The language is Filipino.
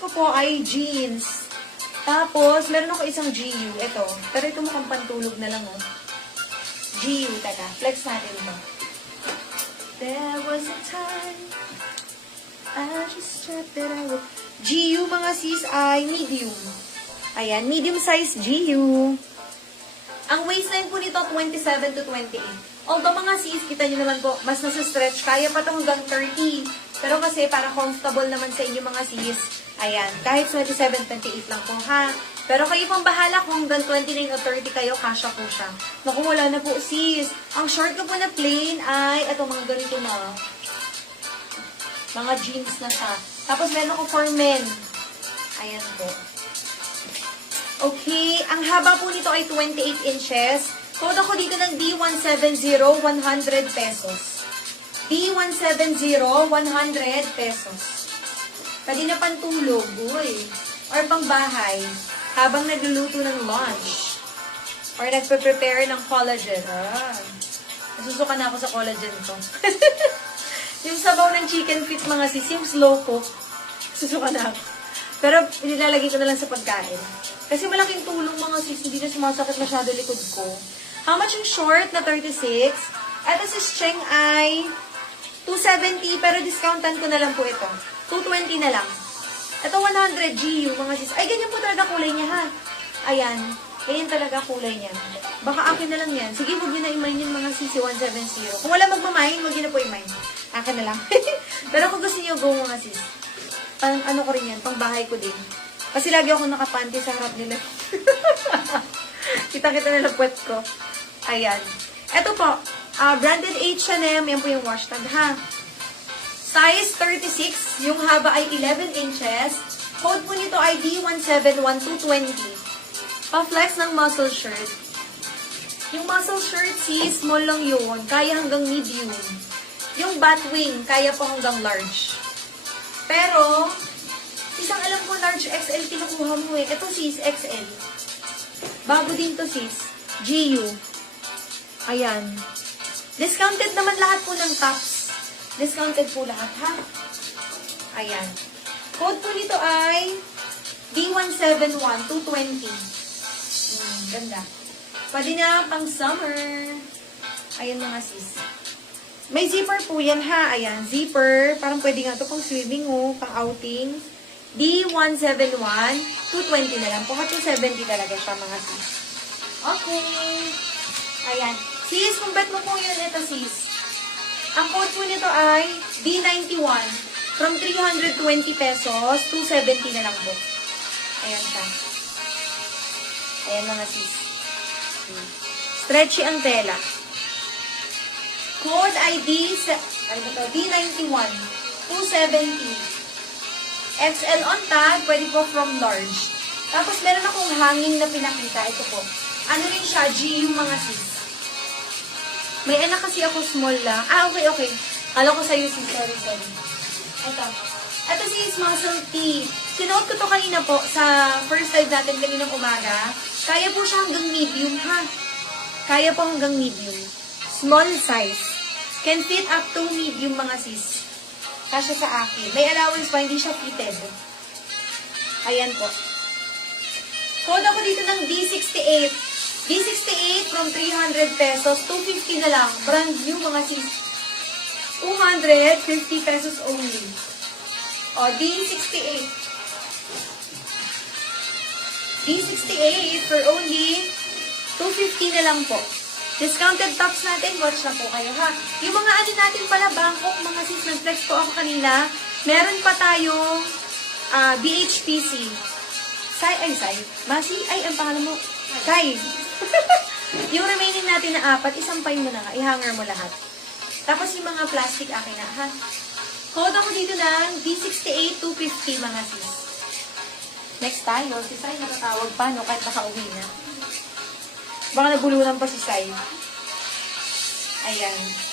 Ko po ay jeans. Tapos, meron ako isang GU. Ito. Pero ito mukhang pantulog na lang, oh. GU, taka. Flex natin ito. There was a time I just thought that I would... GU, mga sis, ay medium. Ayan, medium size GU. Ang waistline po nito, 27 to 28. Although, mga sis, kita nyo naman po, mas nasa stretch. Kaya pa ito hanggang 30. Pero kasi, para comfortable naman sa inyo, mga sis. Ayan, kahit 27, 28 lang po, ha? Pero kayo pang bahala kung hanggang 29 o 30 kayo, kasha po siya. Naku, wala na po, sis. Ang short ko po na plain ay, eto, mga ganito na. Mga jeans na siya. Tapos, meron ako for men. Ayan po. Okay, ang haba po nito ay 28 inches. Code ako dito ng D170, 100 pesos. D170, 100 pesos. Pwede na pantulog, uy. Or pang bahay. Habang nagluluto ng lunch. Or nagpe-prepare ng collagen. Nasusuka na ako sa collagen ko. Yung sabaw ng chicken feet, mga sis, yung slow cook. Susuka na ako. Pero nilalagay ko na lang sa pagkain. Kasi malaking tulong, mga sis. Hindi na sumasakit masyado likod ko. How much yung short na 36? Ito si Cheng ay 270, pero discountan ko na lang po ito. 220 na lang. Ito 100 GU, mga sis. Ay, ganyan po talaga kulay niya, ha? Ayan. Ganyan talaga kulay niya. Baka akin na lang yan. Sige, huwag nyo na i-mine yung mga sis 170. Kung wala magmamine, huwag nyo na po i-mine. Akin na lang. Pero kung gusto nyo, go mga sis. Ano ko rin yan, pang bahay ko din. Kasi lagi ako nakapanty sa harap nila. Kita-kita nila puwet ko. Ayan. Ito po, branded H&M. Yan po yung wash tag, ha? Size 36, yung haba ay 11 inches. Code po nito ay D171220. Pa-flex ng muscle shirt. Yung muscle shirt, sis, small lang yun. Kaya hanggang medium. Yung batwing, kaya po hanggang large. Pero, isang alam ko, large XL kinukuha mo eh. Ito sis, XL. Bago din to sis. GU. Ayan. Discounted naman lahat po ng tops. Discounted po lahat, ha? Ayan. Code po nito ay D171220. Ganda. Pwede na pang summer. Ayan mga sis. May zipper po yan, ha? Ayan, zipper. Parang pwede nga ito pang swimming, oh. Pang outing. D171. 220 na lang po. 270 talaga siya, mga sis. Okay. Ayan. Sis, kung bet mo po yun, ito sis. Ang code po nito ay D91. From 320 pesos, 270 na lang po. Ayan siya. Ayan mga sis. Stretchy ang tela. Code ay D91. 270. XL on tag, pwede po from large. Tapos meron akong hanging na pinakita. Ito po. Ano rin siya? GU mga sis. May anak kasi ako small lang. Okay. Kala ko sa'yo sis. Sorry. Ito. Ito sis, muscle tee. Sinuot ko to kanina po sa first live natin kaninang umaga. Kaya po siya hanggang medium, ha? Kaya po hanggang medium. Small size. Can fit up to medium, mga sis. Kasya sa akin. May allowance pa, hindi siya fitted. Ayan po. Code ako dito ng D68. D68 from 300 pesos, 250 na lang. Brand new, mga sis. 250 pesos only. O, D68. D68 for only 250 na lang po. Discounted tops natin, watch na po kayo, ha? Yung mga ano natin pala, Bangkok, mga sis, nag-flex po ako kanina. Meron pa tayong BHPC. Masi, ang pangalan mo. Sai. Yung remaining natin na 4, isampay mo na nga. I-hanger mo lahat. Tapos yung mga plastic akin na, ha? Code ako dito ng D68 250, mga sis. Next tayo. Si Sai natatawag pa, no? Kahit nakauwi na. Baka nagulunan pa si Sai. Ayan.